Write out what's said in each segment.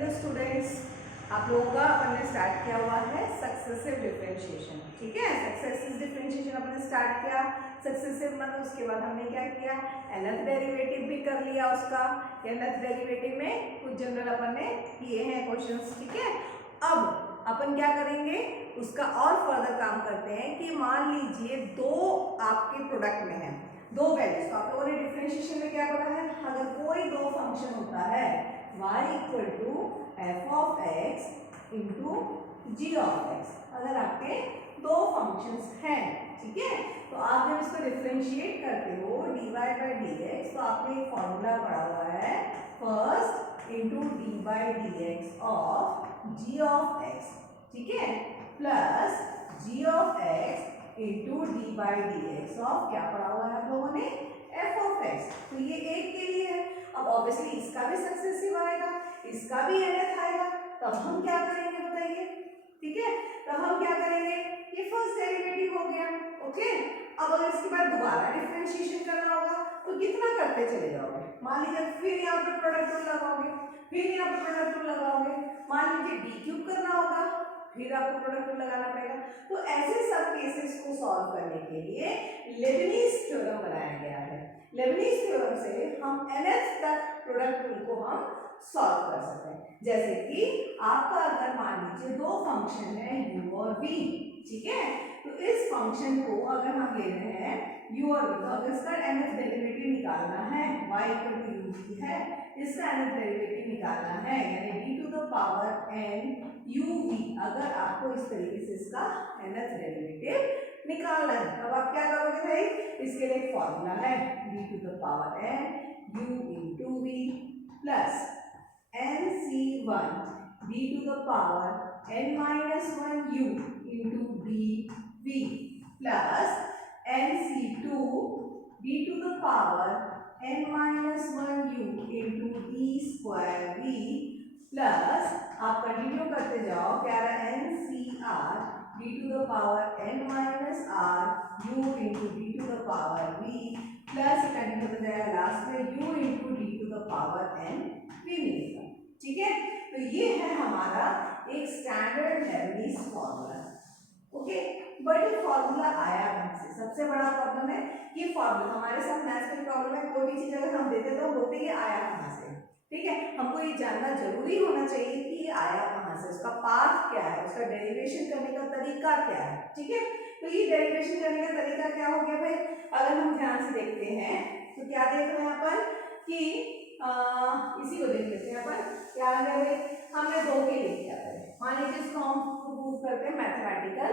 Hello students, आप लोगों का अपन ने स्टार्ट किया हुआ है सक्सेसिव डिफरेंशिएशन। ठीक है, सक्सेसिव डिफरेंशिएशन अपन ने स्टार्ट किया। सक्सेसिव मतलब उसके बाद हमने क्या किया, nth डेरिवेटिव भी कर लिया उसका। nth डेरिवेटिव में कुछ जनरल अपन ने किए हैं क्वेश्चंस। ठीक है, अब अपन क्या करेंगे, उसका और फर्दर काम करते हैं कि मान लीजिए दो आपके प्रोडक्ट में है, दो वैल्यूज। तो आप लोगों ने डिफरेंशिएशन में क्या पढ़ा है, अगर कोई दो फंक्शन होता है y equal to f of x into g of x, अगर आपके दो फंक्शंस हैं, ठीक है, तो आप जब इसको डिफरेंशिएट करते हो dy बाई डी एक्स, तो आपने एक फॉर्मूला पढ़ा हुआ है first into d by d x of g of x, ठीक है, plus g of x into d by d x of क्या पढ़ा हुआ है आप लोगों ने, एफ ऑफ एक्स। तो ये एक के लिए है। अब ऑब्वियसली इसका भी सक्सेसिव आएगा, इसका भी nth आएगा, तब हम क्या करेंगे बताइए। ठीक है, तब हम क्या करेंगे, ये फर्स्ट डेरिवेटिव हो गया। ओके, अब अगर इसके बाद दोबारा डिफरेंशिएशन करना होगा तो कितना करते चले जाओगे। मान लीजिए फिर यहाँ पर प्रोडक्ट रूल लगाओगे, फिर यहाँ पर प्रोडक्ट रूल लगाओगे, मान लीजिए डी क्यूब करना होगा, फिर आपको प्रोडक्ट रूल लगाना पड़ेगा। तो ऐसे सब केसेस को सॉल्व करने के लिए लेबनीज थ्योरम बनाया गया है। लेबनीज थ्योरम से हम nth तक प्रोडक्ट रूल को हम सॉल्व कर सकते हैं। जैसे कि आपका अगर मान लीजिए दो फंक्शन है u और v, ठीक है, तो इस फंक्शन को अगर हम ले रहे हैं u और v, तो अगर इसका nth डेरिवेटिव निकालना है y इक्वल टू u है, इसका nth डेरिवेटिव निकालना है यानी d to the power n uv, अगर आपको इस तरीके से इसका nth डेरिवेटिव निकालना है तब आप क्या करोगे भाई, इसके लिए एक फॉर्मूला है d to the power n u into v plus nc1 d to the power n minus 1 u into dv plus nc2 d to the power n minus 1 u into d square v plus आप continue करते जाओ, क्या रहा ncr d to the power n minus r u into d to the power v plus continue होता जाएगा last में u into d to the power n v मिलेगा। ठीक है, तो ये है हमारा एक standard Lebanese formula. Okay, but ये फॉर्मूला आया कहाँ से, सबसे बड़ा प्रॉब्लम है ये फॉर्मूला। हमारे साथ मैथ्स में प्रॉब्लम है, कोई भी चीज अगर हम देते तो बोलते ये आया कहाँ से। ठीक है, हमको ये जानना जरूरी होना चाहिए कि ये आया कहाँ से, उसका पाथ क्या है, उसका डेरिवेशन करने का तरीका क्या है। ठीक है, तो ये डेरिवेशन करने का तरीका क्या हो गया भाई, अगर हम ध्यान से देखते हैं तो क्या देख रहे हैं अपन कि इसी को देख लेते हैं अपन, क्या है हमने दो के लिए किया है। मान लीजिए इसको हम प्रूव करते हैं मैथमेटिकल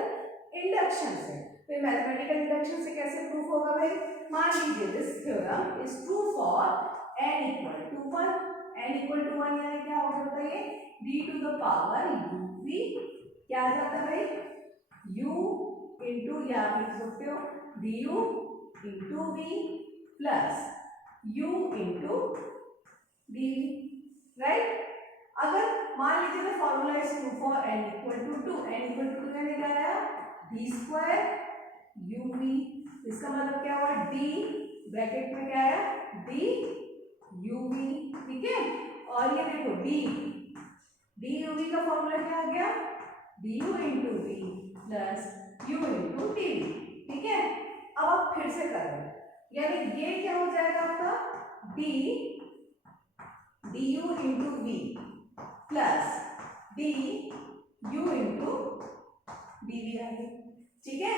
इंडक्शन से। तो मैथमेटिकल इंडक्शन से कैसे प्रूफ होगा भाई, मान लीजिए this theorem is true for n equal to 1, n equal to 1 यानी क्या हो जाता है, d to the power uv, क्या आ जाता है भाई u इंटू या आप लिख सकते हो du into v plus u into dv, right. अगर मान लीजिए ना formula is true for n equal to 2, n equal to 2 यानी क्या आया d स्क्वायर uv, इसका मतलब क्या हुआ d ब्रैकेट में क्या आया d uv, ठीक है। और ये देखो d uv का फॉर्मूला क्या आ गया du into v plus u into dv, ठीक है। अब आप फिर से कर रहे हैं, यानी ये क्या हो जाएगा आपका d du into v plus d u into dv आ गया। ठीक है,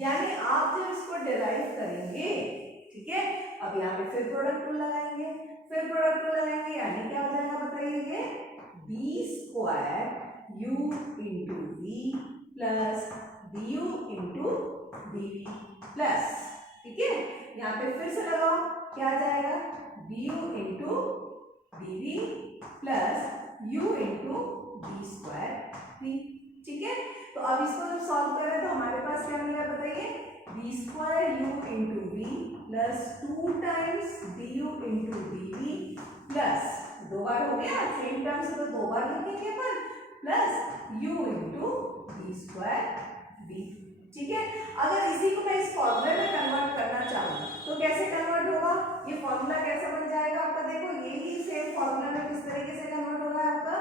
यानी आप जब इसको डिराइव करेंगे, ठीक है, अब यहाँ पे फिर प्रोडक्ट रूल लगाएंगे, फिर प्रोडक्ट रूल लगाएंगे यानी क्या हो जाएगा बताइए, d square u into v plus du into dv plus, ठीक है, यहाँ पे फिर से लगाओ, क्या आ जाएगा du into dv plus u into d square v, ठीक है। तो अब इसको जब सॉल्व करें तो हमारे पास क्या मिला बताइए, d square u into v plus 2 times du into dv plus, दो बार हो गया सेम टर्म से तो दो बार लिखेंगे अपन, plus u into d square v, ठीक है। अगर इसी को मैं इस फॉर्मूले में कन्वर्ट करना चाहूँ तो कैसे कन्वर्ट होगा, ये फॉर्मूला कैसे बन जाएगा आपका, देखो यही सेम फॉर्मूला में किस तरीके से कन्वर्ट होगा आपका,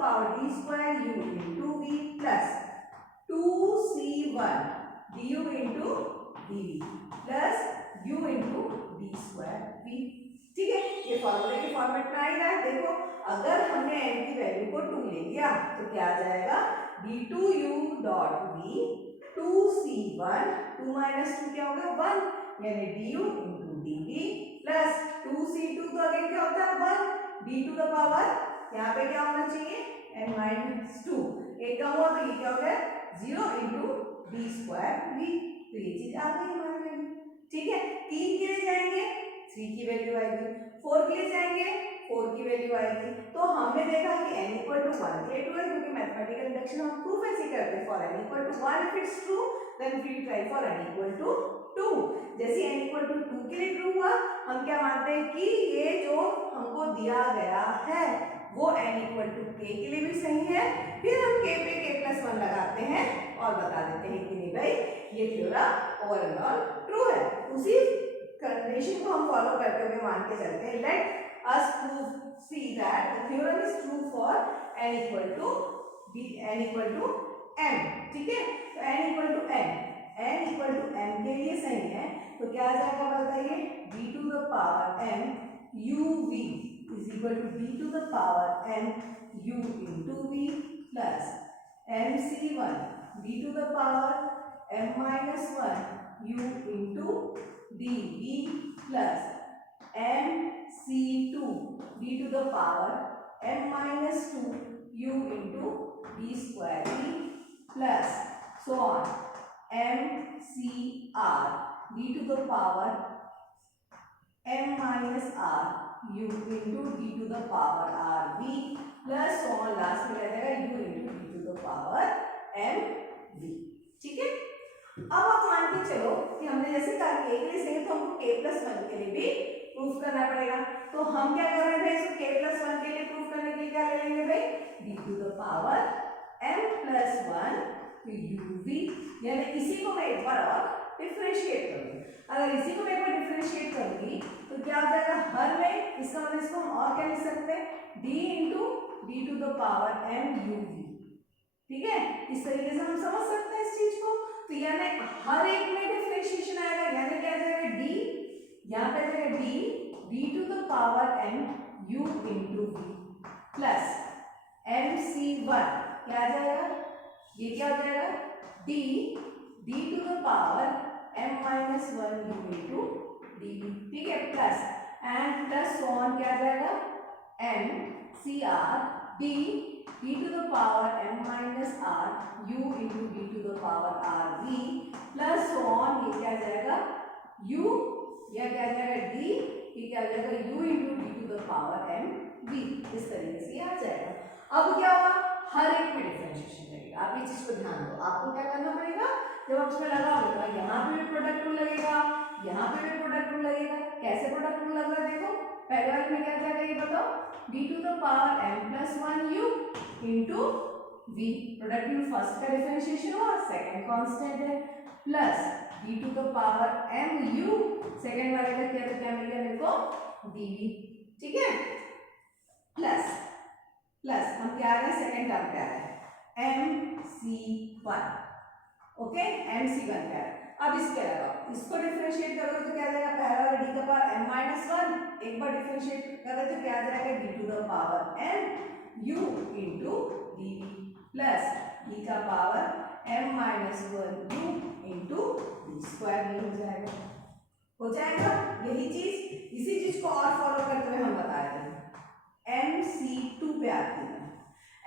power d square u into v plus 2c1 du into dv plus u into d square v. ठीक है, ये फॉर्मूले के फॉर्मेट में आएगा। देखो अगर हमने n की वैल्यू को 2 ले लिया तो क्या आ जाएगा d2u dot v 2c1 2 minus 2 क्या होगा 1 यानी du into dv plus 2c2 तो अगेन क्या होता है 1 d टू द पावर यहाँ पे क्या होना चाहिए n माइनस 2 एक कम हुआ तो ये क्या हो गया 0 इंटू डी स्क्वायर वी। तो ये चीज आ गई हमारे वैल्यू। ठीक है, 3 के लिए जाएंगे 3 की वैल्यू आएगी, 4 के लिए जाएंगे 4 की वैल्यू आएगी। तो हमने देखा कि n इक्वल टू 1 के लिए ट्रू है क्योंकि मैथमेटिकल इंडक्शन हम प्रूफ ऐसे करते हैं for n equal to 1 if it's true then we try for n equal to 2। जैसे n इक्वल टू 2 के लिए ट्रू हुआ हम क्या मानते हैं कि ये जो हमको दिया गया है वो n इक्वल टू k के लिए भी सही है। फिर हम k पे k प्लस 1 लगाते हैं और बता देते हैं कि नहीं भाई ये थ्योरम ओवरऑल ट्रू है। उसी कंडीशन को हम फॉलो करते हुए मान के चलते हैं। Let us prove see that the theorem is true for n equal to m। ठीक है, तो n इक्वल टू m के लिए सही है तो क्या आ जाएगा बताइए d to the power m uv is equal to d to the power m u into v plus mc1 d to the power m minus 1 u into dv plus mc2 d to the power m minus 2 u into d square v plus so on mcr d to the power m minus r u into d to the power r v plus so on last में क्या जाएगा u into d to the power m v। ठीक है, अब आप मान के चलो कि हमने जैसे कहा k के लिए सही तो हमको k प्लस 1 के लिए भी प्रूफ करना पड़ेगा। तो हम क्या कर रहे हैं भाई इसको k प्लस 1 के लिए प्रूफ करने के लिए क्या ले लेंगे भाई d to the power m plus 1 uv यानी इसी को मैं एक बार और डिफरेंशिएट करूंगी। अगर इसी को मैं एक बार डिफरेंशिएट करूंगी तो क्या हो जाएगा हर में इसका मतलब इसको हम और क्या लिख सकते हैं d into d to the power m uv। ठीक है, इस तरीके से हम समझ सकते हैं इस चीज को। तो यानी हर एक में डिफरेंशिएशन आएगा यानी क्या जाएगा d यहाँ पे जाएगा d to the power m u into v plus mc1 क्या आ जाएगा ये क्या हो जाएगा d to the power m minus 1 u into dv। ठीक है, प्लस एंड प्लस ऑन क्या आ जाएगा m c r d to the power m minus r u into d to the power r v plus on ये क्या आ जाएगा u या क्या आ जाएगा d ये क्या आ जाएगा u into d to the power m v। इस तरीके से आ जाएगा। अब क्या होगा हर एक में डिफरेंशिएशन लगेगा। आप इस चीज को ध्यान दो, आपको क्या करना पड़ेगा जब आप इसमें लगाओगे तो यहाँ पे भी प्रोडक्ट रूल लगेगा यहाँ पे भी प्रोडक्ट रूल लगेगा। कैसे प्रोडक्ट रूल लग रहा है देखो पहले वाले में क्या जाएगा ये बताओ d to the power m plus 1 u into v product rule first का डिफरेंशिएशन हुआ सेकंड कांस्टेंट है plus d to the power m u second वाले का क्या तो क्या मिल गया मेरे को dv। ठीक है, प्लस प्लस हम क्या आ रहे हैं सेकंड टर्म पे आ रहे हैं mc1। ओके, mc1 क्या है अब इसके लगाओ इसको डिफरेंशिएट करोगे तो क्या आ जाएगा पहला वाला d का पावर m माइनस 1 एक बार डिफरेंशिएट करें तो क्या आ जाएगा d to the power m u into dv plus d का power m minus 1 u into d square में हो जाएगा। यही चीज इसी चीज को और फॉलो करते हुए हम बता रहे हैं mc2 पे आती है।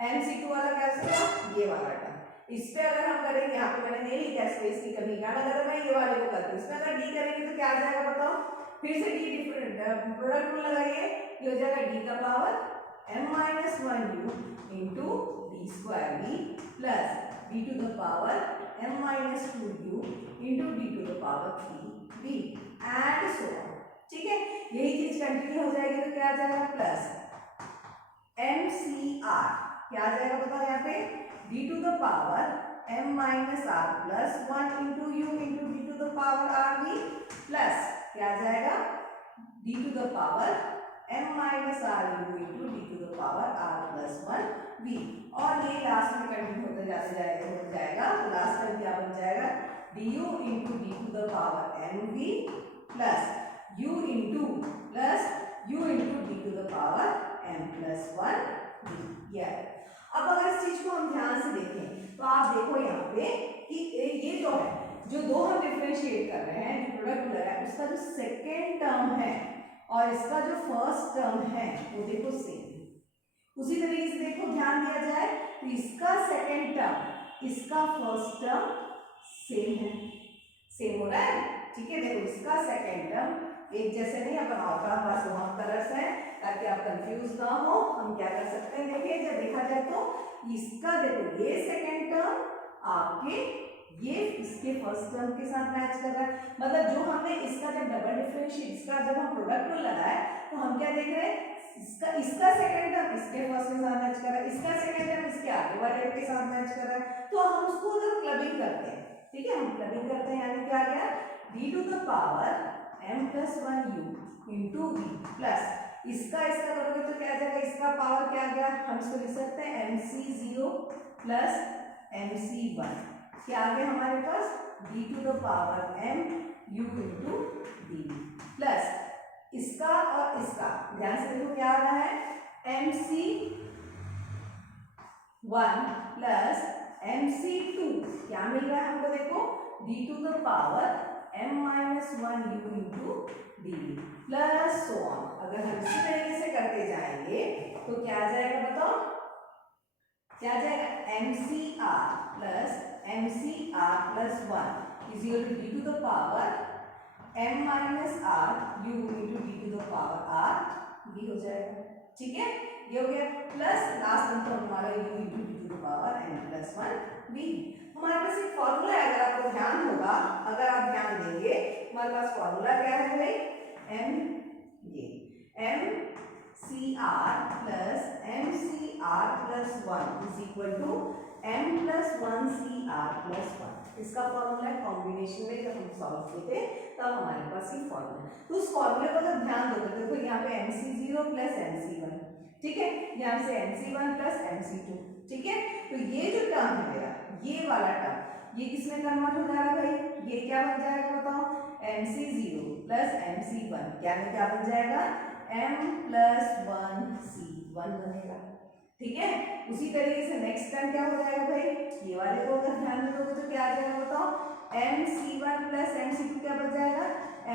mc2 वाला कैसे था ये वाला टर्म इस पे अगर हम करेंगे यहाँ पे मैंने नहीं लिखा स्पेस की कमी का अगर मैं ये वाले को करती हूँ इसमें अगर d करेंगे तो क्या आ जाएगा बताओ फिर से d डिफरेंट प्रोडक्ट रूल लगाइए ये हो जाएगा d का power m minus 1 u into d square v plus d to the power m minus 2 u into d to the power 3 v and so on. ठीक है, यही चीज कंटिन्यू हो जाएगी तो क्या आ जाएगा प्लस mcr क्या आ जाएगा बताओ यहाँ पे d to the power m minus r plus 1 into u into d to the power r v plus क्या आ जाएगा d to the power m minus r u into d to the power r plus 1 v, और ये last में continue होते जाएगा तो last में क्या बन जाएगा d u into d to the power m v plus u into d to the power m plus 1 v. अब अगर इस चीज को हम ध्यान से देखें तो आप देखो यहाँ पे कि ये जो है जो दो हम डिफरेंशिएट कर रहे हैं, जो प्रोडक्ट लगा है उसका जो सेकेंड टर्म है और इसका जो फर्स्ट टर्म है वो देखो सेम। उसी तरीके से देखो ध्यान दिया जाए तो इसका सेकेंड टर्म इसका फर्स्ट टर्म सेम है, सेम हो रहा है। ठीक है, देखो इसका सेकेंड टर्म एक जैसे नहीं, अपन आउटकम बस बहुत तरह से ताकि आप कंफ्यूज ना हो हम क्या कर सकते हैं, देखिए जब देखा जाए तो इसका देखो ये सेकेंड टर्म आपके ये इसके फर्स्ट टर्म के साथ मैच कर रहा है, मतलब जो हमने इसका जब डबल डिफरेंशिएट इसका जब हम प्रोडक्ट को लगाए तो हम क्या देख रहे हैं इसका सेकेंड टर्म इसके फर्स्ट के साथ मैच कर रहा है, इसका सेकेंड टर्म इसके आगे वाले के साथ मैच कर रहा है। तो हम उसको अगर क्लबिंग करते हैं, ठीक है, हम क्लबिंग करते हैं यानी क्या आ गया d to the power m plus 1 u into v plus इसका करोगे तो क्या आ जाएगा, इसका पावर क्या आ गया, हम इसको लिख सकते हैं mc0 प्लस mc1, क्या आ गया हमारे पास d to the power m u into d plus इसका और इसका ध्यान से देखो क्या आ रहा है mc1 प्लस mc2, क्या मिल रहा है हमको देखो d to the power m minus 1 u into d plus so on. अगर हम इसी तरीके से करते जाएंगे तो क्या आ जाएगा बताओ, क्या आ जाएगा mcr plus 1 is equal to d to the power m minus r u into d to the power r भी हो जाएगा। ठीक है, ये हो गया प्लस लास्ट अंत हमारा u into d to the power m plus 1 v। हमारे पास एक फॉर्मूला है, अगर आपको ध्यान होगा, अगर आप ध्यान देंगे हमारे पास फॉर्मूला क्या है भाई m c r plus 1 is equal to m plus 1 c r plus 1। इसका फॉर्मूला है कॉम्बिनेशन में जब हम सॉल्व किए थे तब हमारे पास ये फॉर्मूला है। तो उस फॉर्मूले को अगर ध्यान दोगे देखो यहाँ पे mc0 प्लस mc1, ठीक है, यहाँ से mc1 प्लस mc2, ठीक है। तो ये जो टर्म है मेरा ये वाला टर्म ये किसमें कन्वर्ट हो जाएगा भाई, ये क्या बन जाएगा बताओ mc0 प्लस mc1 क्या बन जाएगा m प्लस 1 c1 बनेगा। ठीक है, उसी तरीके से नेक्स्ट टर्म क्या हो जाएगा भाई, ये वाले को अगर ध्यान में दोगे तो क्या आ जाएगा बताओ mc1 प्लस mc2 क्या बन जाएगा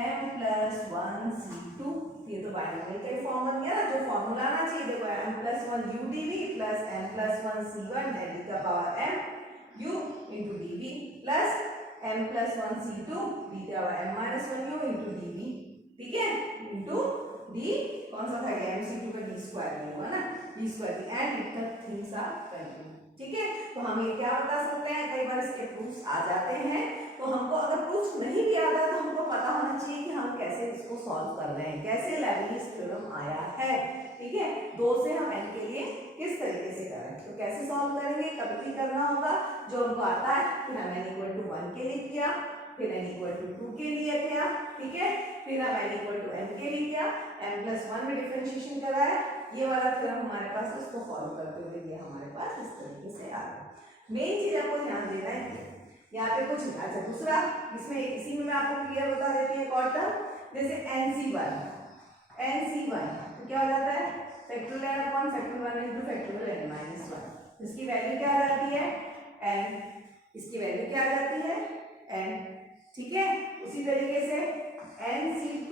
m प्लस 1 c2। ये तो बाइनोमियल का फॉर्म बन गया ना, जो फॉर्मूला आना चाहिए देखो m plus 1 u dv plus m plus 1 c1 D का power m u into dv plus m plus 1 c2 D का power m minus 1 u into dv। ठीक है, इंटू d कौन सा था mc2 का d स्क्वायर में हुआ ना, d square and it the things are continue. ठीक है, तो हम ये क्या बता सकते हैं, कई बार इसके प्रूफ्स आ जाते हैं तो हमको अगर प्रूफ्स नहीं भी आता तो हमको पता होना चाहिए कि हम कैसे इसको सॉल्व कर रहे हैं, कैसे लेबनिज़ थ्योरम आया है। ठीक है, 2 से हम n के लिए किस तरीके से करें, तो कैसे सॉल्व करेंगे, कभी भी करना होगा जो हमको आता है, फिर हम n इक्वल टू 1 के लिए किया, फिर n इक्वल टू 2 के लिए किया। ठीक है, फिर हम n इक्वल टू m के लिए किया, m प्लस 1 में डिफरेंशिएशन करा है, ये वाला थ्योरम हमारे पास उसको फॉलो करते हुए ये हमारे पास इस तरीके से आ गया। मेन चीज आपको ध्यान देना है यहाँ पे कुछ नहीं। अच्छा, दूसरा इसमें इसी में मैं आपको क्लियर बता देती हूँ एक टर्म, जैसे nc1 तो क्या हो जाता है factorial upon factorial into factorial n minus 1, इसकी वैल्यू क्या आ जाती है n, इसकी वैल्यू क्या आ जाती है n। ठीक है, उसी तरीके से nc2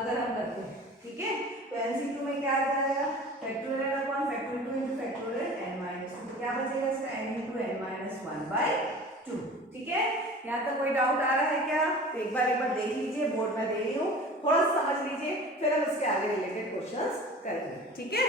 अगर हम करते हैं, ठीक है, तो nc2 में क्या आ जाएगा factorial upon factorial 2 into factorial n minus 2, तो क्या बचेगा इसका n इनटू n माइनस 1/2। ठीक है, यहाँ तक कोई डाउट आ रहा है क्या, तो एक बार देख लीजिए, बोर्ड में दे रही हूँ, थोड़ा समझ लीजिए, फिर हम इसके आगे रिलेटेड क्वेश्चंस करेंगे। ठीक है।